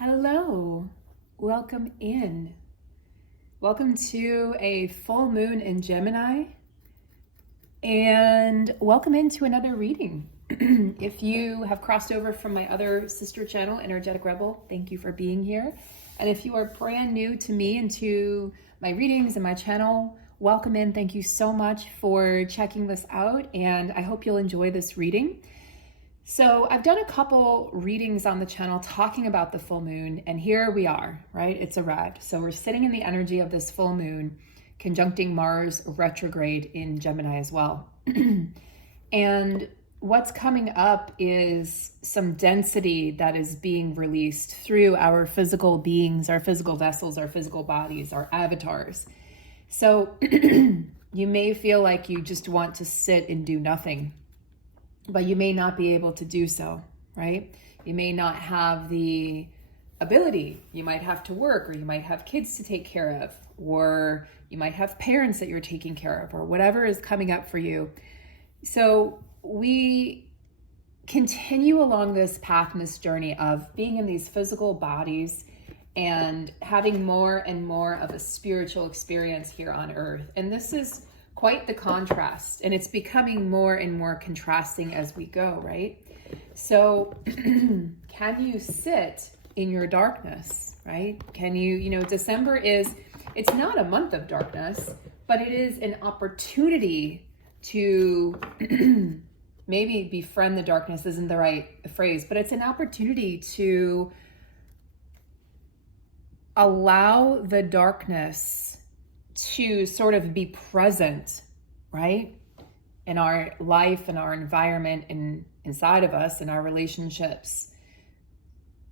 Hello, welcome in. Welcome to a full moon in Gemini, and welcome into another reading. If you have crossed over from my other sister channel, Energetic Rebel, thank you for being here. And if you are brand new to me and to my readings and my channel, welcome in. Thank you so much for checking this out, and I hope you'll enjoy this reading. So I've done a couple readings on the channel talking about the full moon, and here we are, right? It's arrived. So we're sitting in the energy of this full moon, conjuncting Mars retrograde in Gemini as well. And what's coming up is some density that is being released through our physical beings, our physical vessels, our physical bodies, our avatars. So you may feel like you just want to sit and do nothing, but you may not be able to do so, right? You may not have the ability. You might have to work, or you might have kids to take care of, or you might have parents that you're taking care of, or whatever is coming up for you. So we continue along this path and this journey of being in these physical bodies and having more and more of a spiritual experience here on Earth. And this is quite the contrast, and it's becoming more and more contrasting as we go, right? So can you sit in your darkness, right? Can you, December it's not a month of darkness, but it is an opportunity to maybe befriend the darkness isn't the right phrase, but it's an opportunity to allow the darkness to sort of be present, right? In our life, in our environment, inside of us, in our relationships,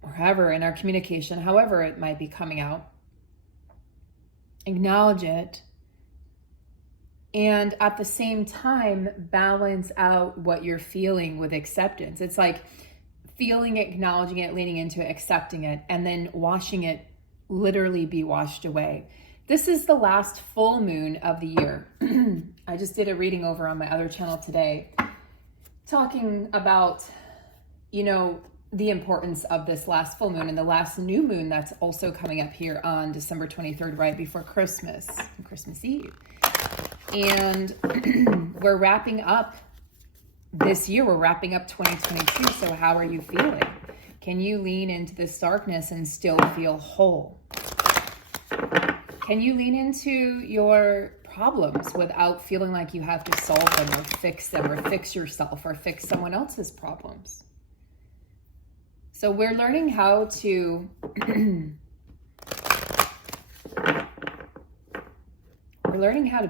wherever, in our communication, however it might be coming out. Acknowledge it. And at the same time, balance out what you're feeling with acceptance. It's like feeling, acknowledging it, leaning into it, accepting it, and then watching it literally be washed away. This is the last full moon of the year. I just did a reading over on my other channel today, talking about, the importance of this last full moon and the last new moon that's also coming up here on December 23rd, right before Christmas Eve. And we're wrapping up this year. We're wrapping up 2022. So how are you feeling? Can you lean into this darkness and still feel whole? Can you lean into your problems without feeling like you have to solve them or fix yourself or fix someone else's problems? So we're learning how to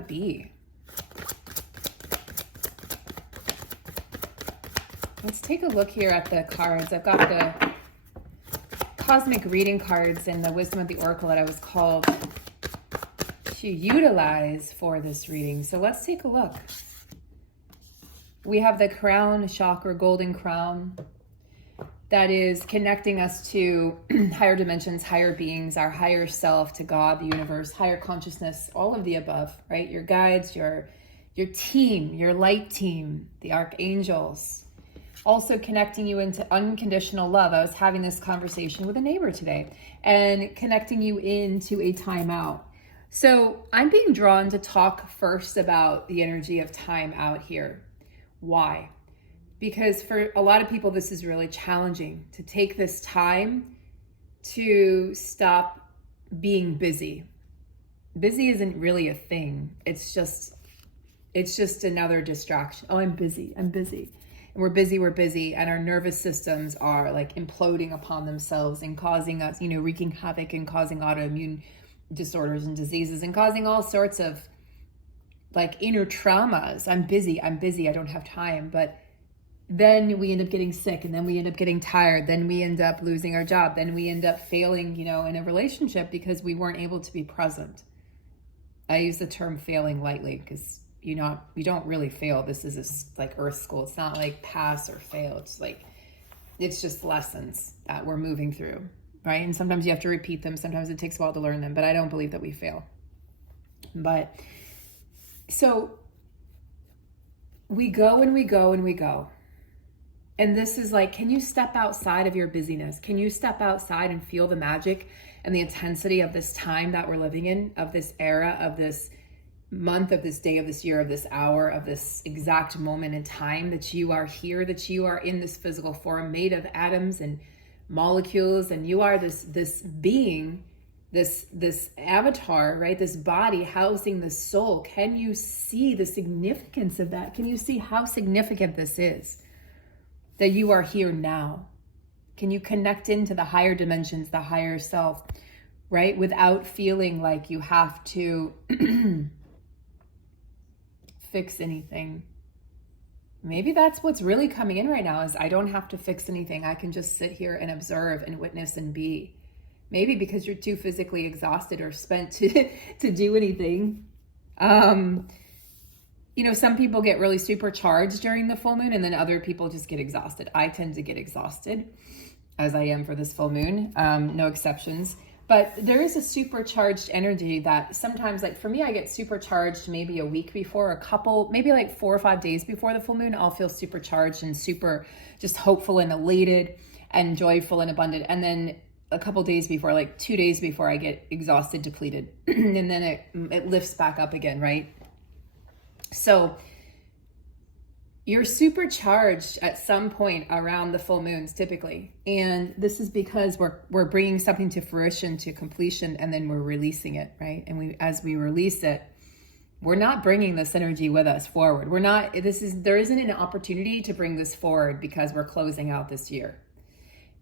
be. Let's take a look here at the cards. I've got the cosmic reading cards and the wisdom of the oracle that I was called to utilize for this reading. So let's take a look. We have the crown chakra, golden crown, that is connecting us to higher dimensions, higher beings, our higher self, to God, the universe, higher consciousness, all of the above, right? Your guides, your team, your light team, the archangels. Also connecting you into unconditional love. I was having this conversation with a neighbor today, and connecting you into a timeout. So I'm being drawn to talk first about the energy of time out here. Why? Because for a lot of people, this is really challenging to take this time to stop being busy. Busy isn't really a thing. It's just another distraction. Oh, I'm busy. And we're busy. And our nervous systems are like imploding upon themselves and causing us, wreaking havoc and causing autoimmune disorders and diseases and causing all sorts of like inner traumas. I'm busy, I don't have time. But then we end up getting sick, and then we end up getting tired, then we end up losing our job, then we end up failing, in a relationship because we weren't able to be present. I use the term failing lightly because we don't really fail. This is like Earth school. It's not like pass or fail. It's just lessons that we're moving through. Right? And sometimes you have to repeat them. Sometimes it takes a while to learn them, but I don't believe that we fail. But so we go and we go and we go. And this is like, can you step outside of your busyness? Can you step outside and feel the magic and the intensity of this time that we're living in, of this era, of this month, of this day, of this year, of this hour, of this exact moment in time, that you are here, that you are in this physical form made of atoms and molecules, and you are this being, this avatar, right? This body housing the soul. Can you see the significance of that? Can you see how significant this is? That you are here now. Can you connect into the higher dimensions, the higher self, right? Without feeling like you have to fix anything. Maybe that's what's really coming in right now, is I don't have to fix anything. I can just sit here and observe and witness and be. Maybe because you're too physically exhausted or spent to do anything. You know, some people get really supercharged during the full moon, and then other people just get exhausted. I tend to get exhausted, as I am for this full moon, no exceptions. But there is a supercharged energy that sometimes, like for me, I get supercharged maybe a week before, maybe like 4 or 5 days before the full moon. I'll feel supercharged and super just hopeful and elated and joyful and abundant. And then a couple days before, like 2 days before, I get exhausted, depleted, and then it lifts back up again, right? So you're supercharged at some point around the full moons typically. And this is because we're bringing something to fruition, to completion, and then we're releasing it, right? And as we release it, we're not bringing this energy with us forward. There isn't an opportunity to bring this forward because we're closing out this year.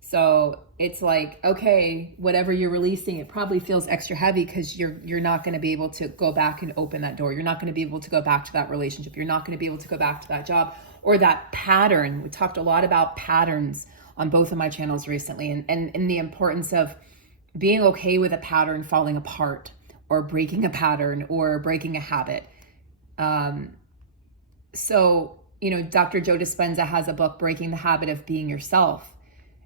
So it's like, okay, whatever you're releasing, it probably feels extra heavy because you're not going to be able to go back and open that door. You're not going to be able to go back to that relationship. You're not going to be able to go back to that job or that pattern. We talked a lot about patterns on both of my channels recently, and the importance of being okay with a pattern falling apart or breaking a pattern or breaking a habit. So, you know, Dr. Joe Dispenza has a book, Breaking the Habit of Being Yourself.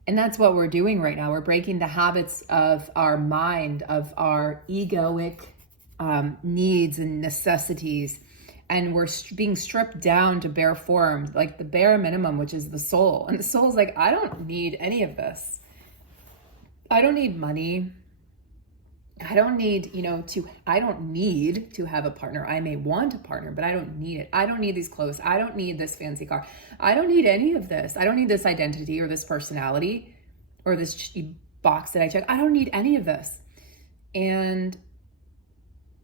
And that's what we're doing right now. We're breaking the habits of our mind, of our egoic needs and necessities. And we're being stripped down to bare form, like the bare minimum, which is the soul. And the soul's like, I don't need any of this. I don't need money. I don't need, I don't need to have a partner. I may want a partner, but I don't need it. I don't need these clothes. I don't need this fancy car. I don't need any of this. I don't need this identity or this personality or this box that I check. I don't need any of this. And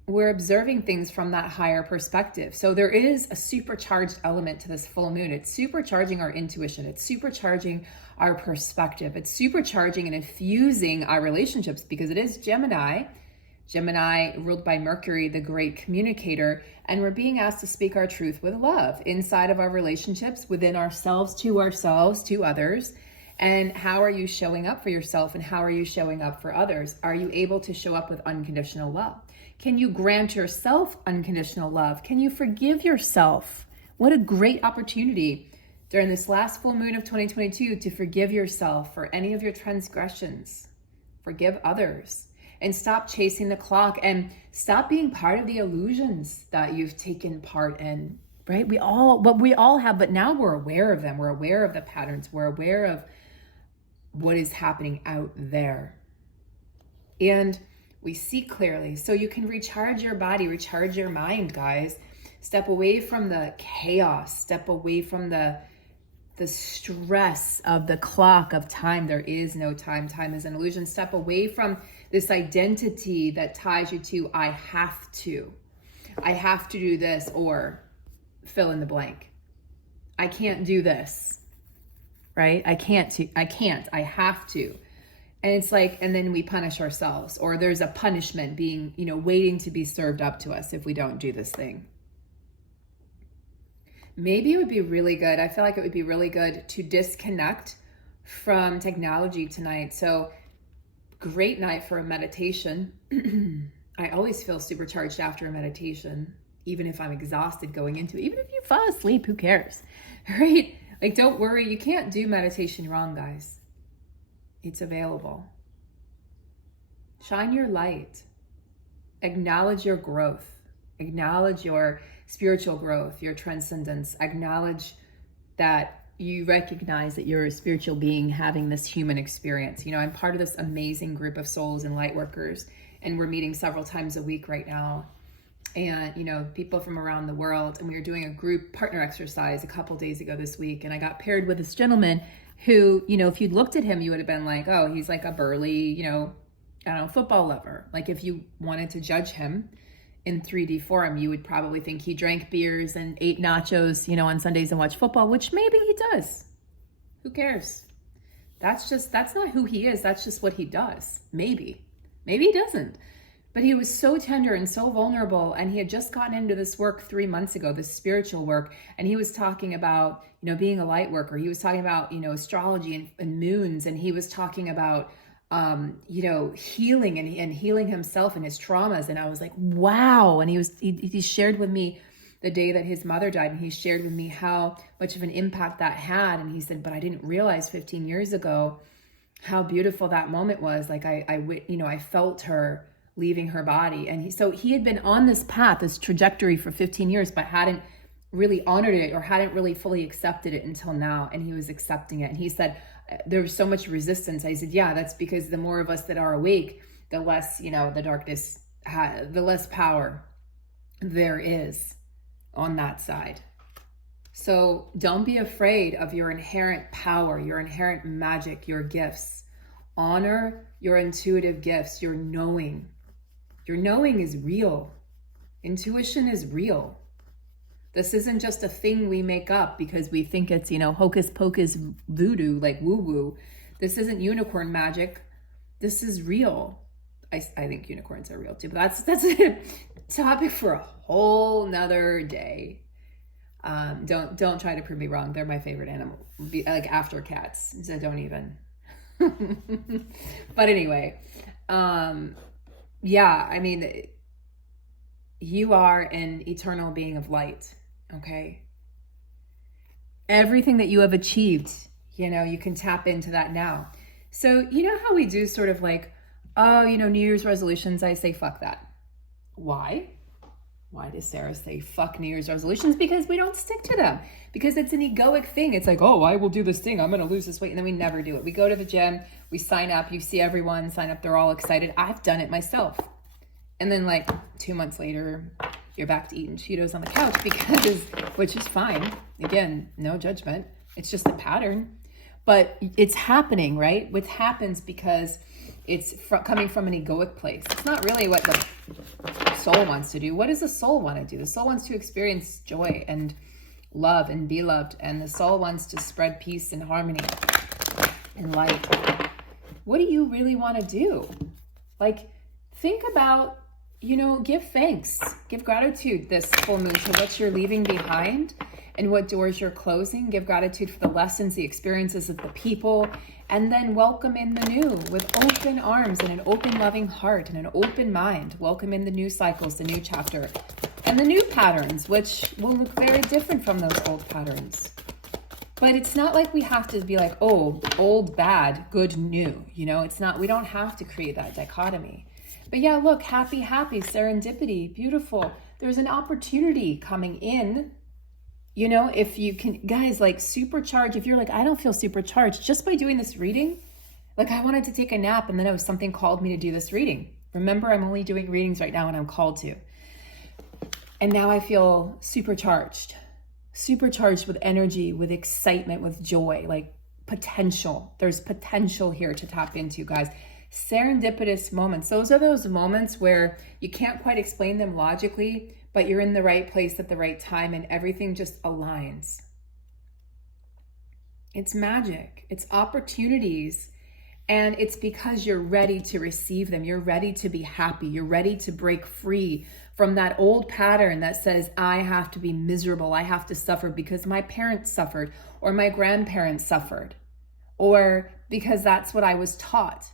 we're observing things from that higher perspective. So there is a supercharged element to this full moon. It's supercharging our intuition. It's supercharging our perspective. It's supercharging and infusing our relationships because it is Gemini. Gemini ruled by Mercury, the great communicator. And we're being asked to speak our truth with love inside of our relationships, within ourselves, to others. And how are you showing up for yourself, and how are you showing up for others? Are you able to show up with unconditional love? Can you grant yourself unconditional love? Can you forgive yourself? What a great opportunity during this last full moon of 2022 to forgive yourself for any of your transgressions. Forgive others and stop chasing the clock and stop being part of the illusions that you've taken part in, right? We all have, but now we're aware of them. We're aware of the patterns. We're aware of what is happening out there. And we see clearly. So you can recharge your body, recharge your mind, guys. Step away from the chaos. Step away from the stress of the clock of time. There is no time. Time is an illusion. Step away from this identity that ties you to, I have to do this, or fill in the blank. I can't do this, right? I have to. And it's like, and then we punish ourselves, or there's a punishment being, waiting to be served up to us if we don't do this thing. Maybe it would be really good. I feel like it would be really good to disconnect from technology tonight. So great night for a meditation. I always feel supercharged after a meditation, even if I'm exhausted going into it. Even if you fall asleep, who cares, right? Like, don't worry. You can't do meditation wrong, guys. It's available. Shine your light. Acknowledge your growth. Acknowledge your spiritual growth, your transcendence. Acknowledge that you recognize that you're a spiritual being having this human experience. You know, I'm part of this amazing group of souls and light workers, and we're meeting several times a week right now. And, you know, people from around the world, and we were doing a group partner exercise a couple days ago this week. And I got paired with this gentleman who, you know, if you'd looked at him, you would have been like, oh, he's like a burly, you know, I don't know, football lover. Like if you wanted to judge him in 3D form, you would probably think he drank beers and ate nachos, you know, on Sundays and watched football, which maybe he does. Who cares? That's not who he is. That's just what he does. Maybe he doesn't. But he was so tender and so vulnerable, and he had just gotten into this work 3 months ago, this spiritual work, and he was talking about, you know, being a light worker. He was talking about, you know, astrology and moons, and he was talking about, you know, healing and healing himself and his traumas. And I was like, wow. And he shared with me the day that his mother died, and he shared with me how much of an impact that had. And he said, but I didn't realize 15 years ago how beautiful that moment was. Like I felt her leaving her body. And so he had been on this path, this trajectory for 15 years, but hadn't really honored it or hadn't really fully accepted it until now. And he was accepting it. And he said, there was so much resistance. I said, yeah, that's because the more of us that are awake, the less, you know, the darkness, the less power there is on that side. So don't be afraid of your inherent power, your inherent magic, your gifts. Honor your intuitive gifts, your knowing. Your knowing is real. Intuition is real. This isn't just a thing we make up because we think it's, you know, hocus pocus voodoo, like woo woo. This isn't unicorn magic. This is real. I think unicorns are real too, but that's a topic for a whole nother day. Don't try to prove me wrong. They're my favorite animal, like after cats. So don't even. But anyway, yeah, I mean, you are an eternal being of light, okay? Everything that you have achieved, you know, you can tap into that now. So, you know how we do sort of like, oh, you know, New Year's resolutions, I say, fuck that. Why? Why does Sarah say fuck New Year's resolutions? Because we don't stick to them. Because it's an egoic thing. It's like, oh, I will do this thing. I'm going to lose this weight. And then we never do it. We go to the gym. We sign up. You see everyone sign up. They're all excited. I've done it myself. And then like 2 months later, you're back to eating Cheetos on the couch which is fine. Again, no judgment. It's just a pattern. But it's happening, right? What happens because it's coming from an egoic place. It's not really what the soul wants to do. What does the soul want to do? The soul wants to experience joy and love and be loved. And the soul wants to spread peace and harmony and light. What do you really want to do? Like, think about, you know, give thanks, give gratitude this full moon to what you're leaving behind and what doors you're closing. Give gratitude for the lessons, the experiences of the people, and then welcome in the new with open arms and an open, loving heart and an open mind. Welcome in the new cycles, the new chapter, and the new patterns, which will look very different from those old patterns. But it's not like we have to be like, oh, old, bad, good, new. You know, it's not, we don't have to create that dichotomy. But yeah, look, happy, serendipity, beautiful. There's an opportunity coming in. You know, if you can, guys, like supercharge, if you're like, I don't feel supercharged, just by doing this reading, like I wanted to take a nap and then it was something called me to do this reading. Remember, I'm only doing readings right now when I'm called to. And now I feel supercharged with energy, with excitement, with joy, like potential. There's potential here to tap into, guys. Serendipitous moments. Those are those moments where you can't quite explain them logically, but you're in the right place at the right time and everything just aligns. It's magic. It's opportunities. And it's because you're ready to receive them. You're ready to be happy. You're ready to break free from that old pattern that says, I have to be miserable. I have to suffer because my parents suffered or my grandparents suffered or because that's what I was taught,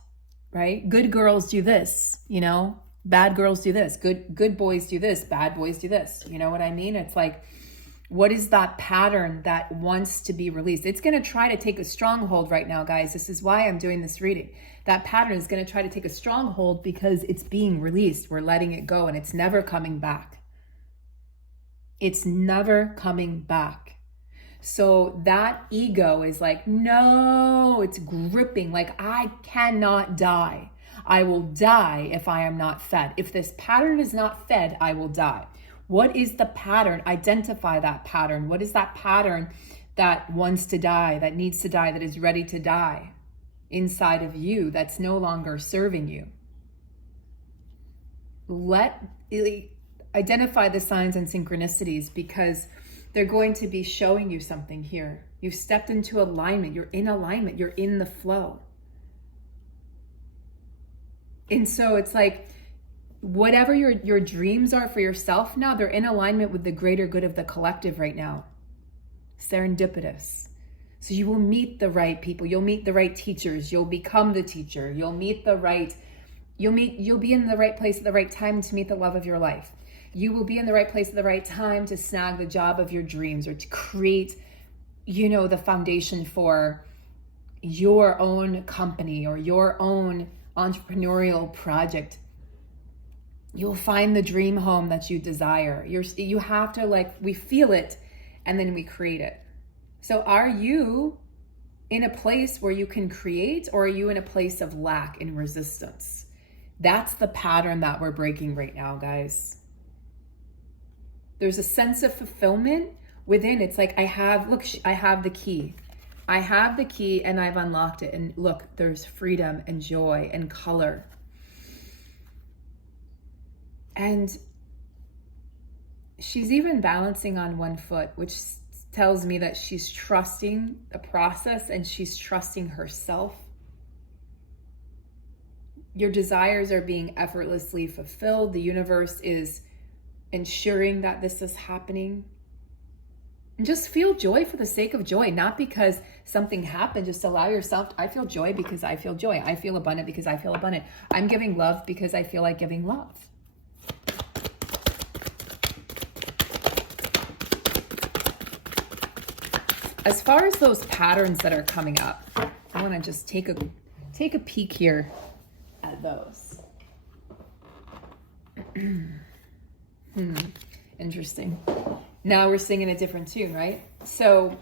right? Good girls do this, you know? Bad girls do this. Good boys do this. Bad boys do this. You know what I mean? It's like, what is that pattern that wants to be released? It's going to try to take a stronghold right now, guys. This is why I'm doing this reading. That pattern is going to try to take a stronghold because it's being released. We're letting it go and it's never coming back. It's never coming back. So that ego is like, no, it's gripping. Like, I cannot die. I will die if I am not fed. If this pattern is not fed, I will die. What is the pattern? Identify that pattern. What is that pattern that wants to die, that needs to die, that is ready to die inside of you, that's no longer serving you? Identify the signs and synchronicities, because they're going to be showing you something here. You've stepped into alignment. You're in alignment. You're in the flow. And so it's like, whatever your dreams are for yourself now, they're in alignment with the greater good of the collective right now. Serendipitous. So you will meet the right people. You'll meet the right teachers. You'll become the teacher. You'll be in the right place at the right time to meet the love of your life. You will be in the right place at the right time to snag the job of your dreams, or to create, the foundation for your own company or your own entrepreneurial project. You'll find the dream home that you desire. You have to, we feel it and then we create it. So are you in a place where you can create, or are you in a place of lack and resistance? That's the pattern that we're breaking right now, guys. There's a sense of fulfillment within. It's like, I have the key. I have the key and I've unlocked it. And look, there's freedom and joy and color. And she's even balancing on one foot, which tells me that she's trusting the process and she's trusting herself. Your desires are being effortlessly fulfilled. The universe is ensuring that this is happening. And just feel joy for the sake of joy, not because something happened. Just allow yourself, I feel joy because I feel joy. I feel abundant because I feel abundant. I'm giving love because I feel like giving love. As far as those patterns that are coming up, I want to just take a peek here at those. Interesting. Now we're singing a different tune, right? So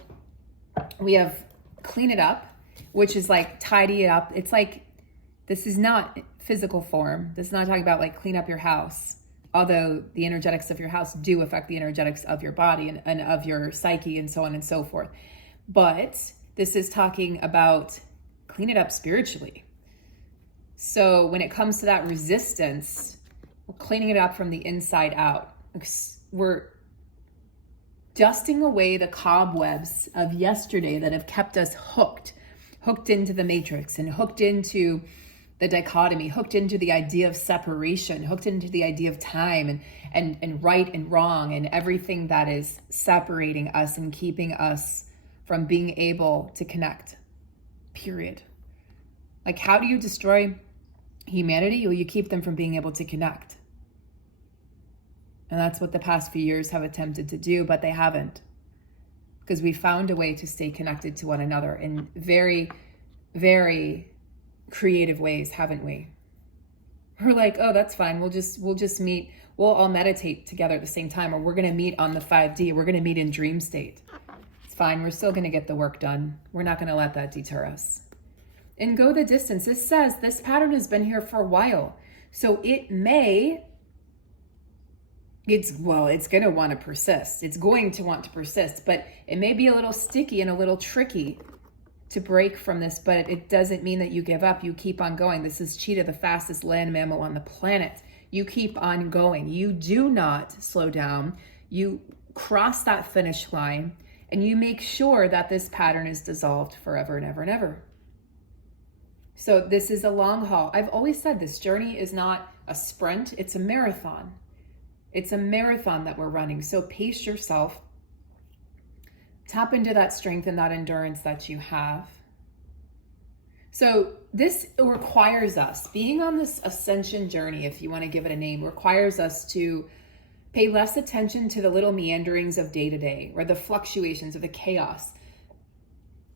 we have clean it up, which is like tidy it up. It's like, this is not physical form. This is not talking about like clean up your house, although the energetics of your house do affect the energetics of your body and of your psyche and so on and so forth. But this is talking about clean it up spiritually. So when it comes to that resistance, we're cleaning it up from the inside out. We're dusting away the cobwebs of yesterday that have kept us hooked into the matrix and hooked into the dichotomy, hooked into the idea of separation, hooked into the idea of time and right and wrong and everything that is separating us and keeping us from being able to connect, period. Like, how do you destroy humanity? Well, you keep them from being able to connect. And that's what the past few years have attempted to do, but they haven't. Because we found a way to stay connected to one another in very, very creative ways, haven't we? We're like, oh, that's fine. We'll just meet. We'll all meditate together at the same time, or we're going to meet on the 5D. We're going to meet in dream state. It's fine. We're still going to get the work done. We're not going to let that deter us. And go the distance. This says this pattern has been here for a while. So it's going to want to persist. It's going to want to persist, but it may be a little sticky and a little tricky to break from this, but it doesn't mean that you give up. You keep on going. This is cheetah, the fastest land mammal on the planet. You keep on going. You do not slow down. You cross that finish line and you make sure that this pattern is dissolved forever and ever and ever. So this is a long haul. I've always said this journey is not a sprint. It's a marathon. It's a marathon that we're running. So pace yourself. Tap into that strength and that endurance that you have. So this requires us, being on this ascension journey, if you want to give it a name, requires us to pay less attention to the little meanderings of day to day, or the fluctuations of the chaos,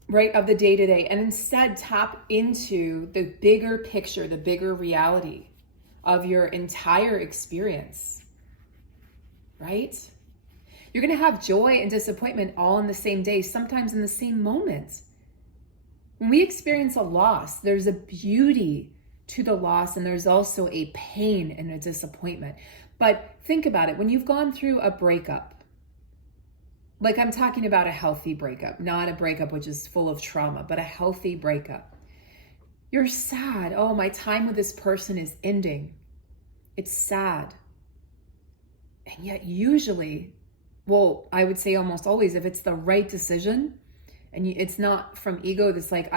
right, of the day to day, and instead tap into the bigger picture, the bigger reality of your entire experience, right? You're going to have joy and disappointment all in the same day, sometimes in the same moment. When we experience a loss, there's a beauty to the loss, and there's also a pain and a disappointment. But think about it. When you've gone through a breakup, like I'm talking about a healthy breakup, not a breakup which is full of trauma, but a healthy breakup. You're sad. Oh, my time with this person is ending. It's sad. And yet usually, well, I would say almost always, if it's the right decision, and it's not from ego, this like,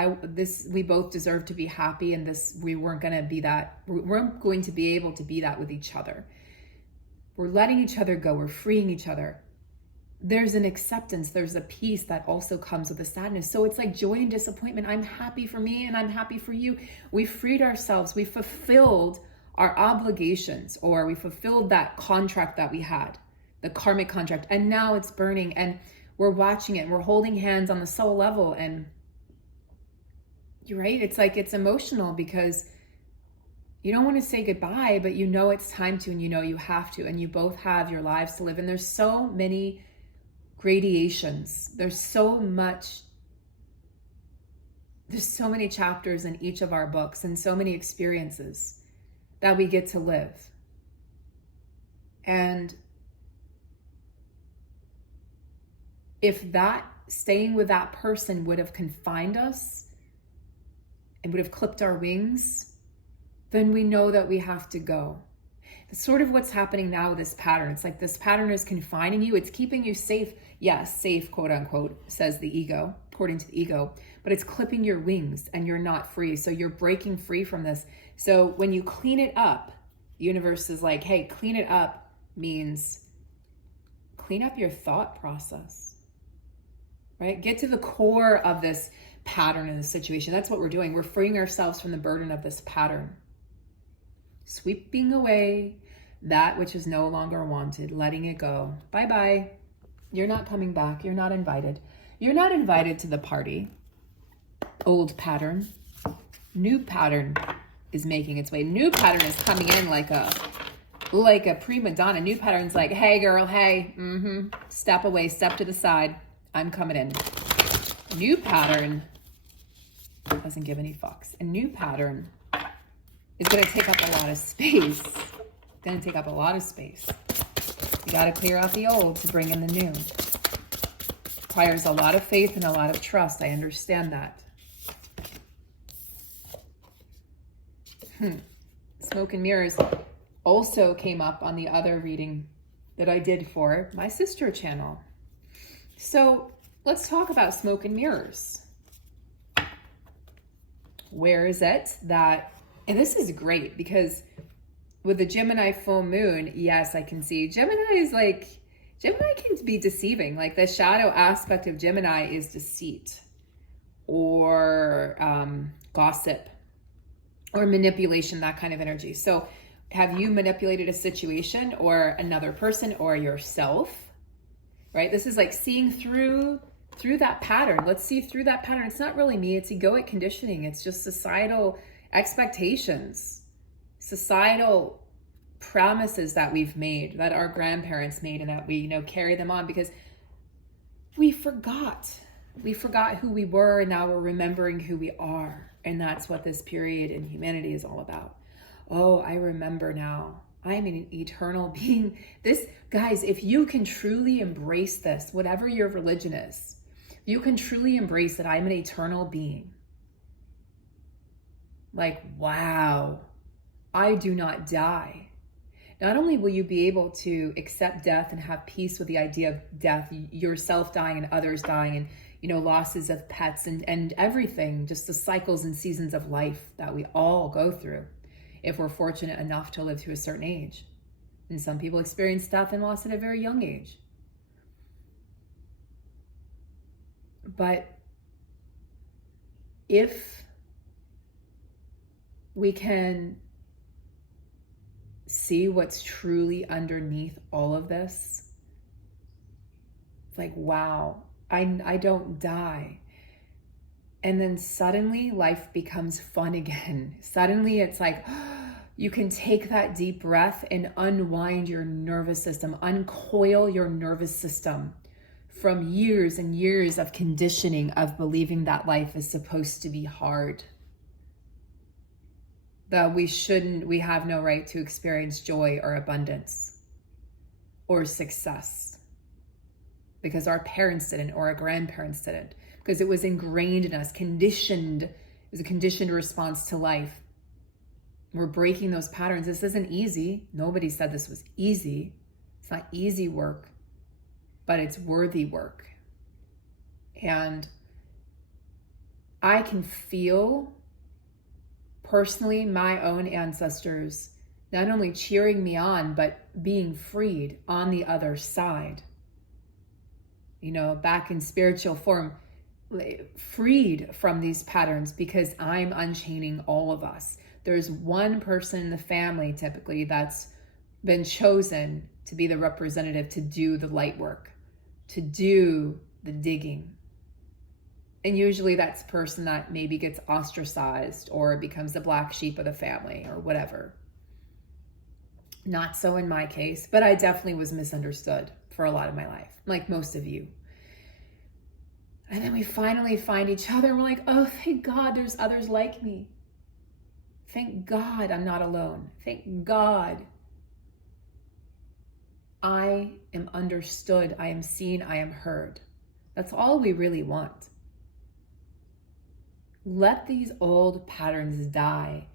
we both deserve to be happy, and we weren't going to be that, we weren't going to be able to be that with each other. We're letting each other go. We're freeing each other. There's an acceptance. There's a peace that also comes with the sadness. So it's like joy and disappointment. I'm happy for me and I'm happy for you. We freed ourselves. We fulfilled our obligations, or we fulfilled that contract that we had, the karmic contract. And now it's burning, and we're watching it. And we're holding hands on the soul level. And you're right. It's like, it's emotional because you don't want to say goodbye, but you know it's time to, and you know you have to, and you both have your lives to live. And there's so many gradations. There's so many chapters in each of our books, and so many experiences that we get to live. And if that staying with that person would have confined us and would have clipped our wings, then we know that we have to go. It's sort of what's happening now with this pattern. It's like this pattern is confining you. It's keeping you safe. Yes, safe, quote unquote, says the ego, according to the ego, but it's clipping your wings and you're not free. So you're breaking free from this. So when you clean it up, the universe is like, hey, clean it up means clean up your thought process, right? Get to the core of this pattern in the situation. That's what we're doing. We're freeing ourselves from the burden of this pattern. Sweeping away that which is no longer wanted, letting it go. Bye-bye. You're not coming back. You're not invited. You're not invited to the party. Old pattern. New pattern is making its way. New pattern is coming in like a prima donna. New pattern's like, hey girl, hey, step away, step to the side. I'm coming in. New pattern doesn't give any fucks. A new pattern is going to take up a lot of space. Going to take up a lot of space. You got to clear out the old to bring in the new. Requires a lot of faith and a lot of trust. I understand that. Smoke and mirrors also came up on the other reading that I did for my sister channel. So let's talk about smoke and mirrors. Where is it that, and this is great because with the Gemini full moon, yes, I can see Gemini can be deceiving. Like the shadow aspect of Gemini is deceit or gossip or manipulation, that kind of energy. So have you manipulated a situation or another person or yourself, right? This is like seeing through that pattern. Let's see through that pattern. It's not really me. It's egoic conditioning. It's just societal expectations, societal promises that we've made, that our grandparents made, and that we, carry them on because we forgot who we were, and now we're remembering who we are. And that's what this period in humanity is all about. Oh, I remember now. I am an eternal being. This, guys, if you can truly embrace this, whatever your religion is, you can truly embrace that I'm an eternal being. Like, wow, I do not die. Not only will you be able to accept death and have peace with the idea of death, yourself dying and others dying, and losses of pets and everything, just the cycles and seasons of life that we all go through if we're fortunate enough to live to a certain age. And some people experience death and loss at a very young age. But if we can see what's truly underneath all of this, it's like, wow, I don't die. And then suddenly life becomes fun again. Suddenly it's like, you can take that deep breath and unwind your nervous system, uncoil your nervous system from years and years of conditioning of believing that life is supposed to be hard. That we have no right to experience joy or abundance or success because our parents didn't or our grandparents didn't, because it was ingrained in us, conditioned. It was a conditioned response to life. We're breaking those patterns. This isn't easy. Nobody said this was easy. It's not easy work, but it's worthy work. And I can feel personally my own ancestors not only cheering me on, but being freed on the other side. You know, back in spiritual form, freed from these patterns, because I'm unchaining all of us. There's one person in the family typically that's been chosen to be the representative, to do the light work, to do the digging. And usually that's a person that maybe gets ostracized or becomes the black sheep of the family or whatever. Not so in my case, but I definitely was misunderstood for a lot of my life, like most of you. And then we finally find each other and we're like, oh, thank God there's others like me. Thank God I'm not alone. Thank God I am understood. I am seen. I am heard. That's all we really want. Let these old patterns die.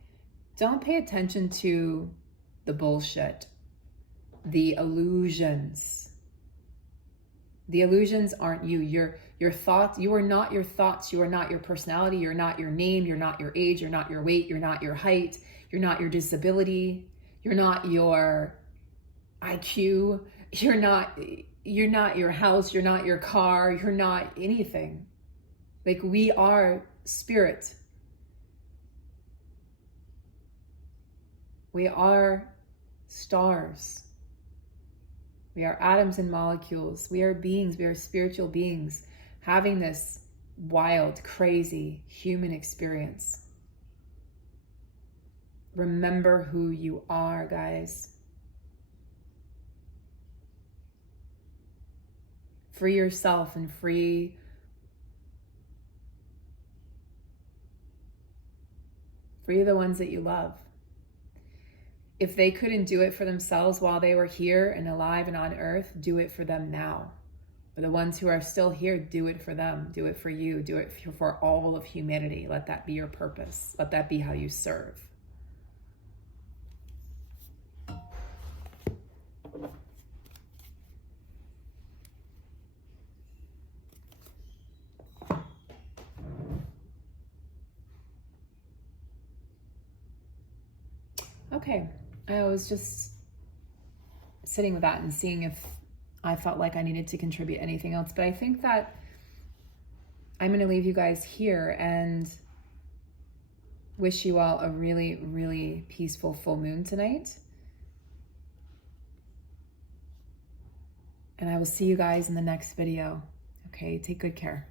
Don't pay attention to the bullshit, the illusions. The illusions aren't you. Your thoughts, you are not your thoughts. You are not your personality. You're not your name. You're not your age. You're not your weight. You're not your height. You're not your disability. You're not your IQ. You're not your house. You're not your car. You're not anything. Like, we are spirit. We are stars. We are atoms and molecules. We are beings. We are spiritual beings having this wild, crazy human experience. Remember who you are, guys. Free yourself and free the ones that you love. If they couldn't do it for themselves while they were here and alive and on earth, do it for them now. For the ones who are still here, do it for them. Do it for you. Do it for all of humanity. Let that be your purpose. Let that be how you serve. Okay, I was just sitting with that and seeing if I felt like I needed to contribute anything else, but I think that I'm going to leave you guys here and wish you all a really, really peaceful full moon tonight. And I will see you guys in the next video. Okay, take good care.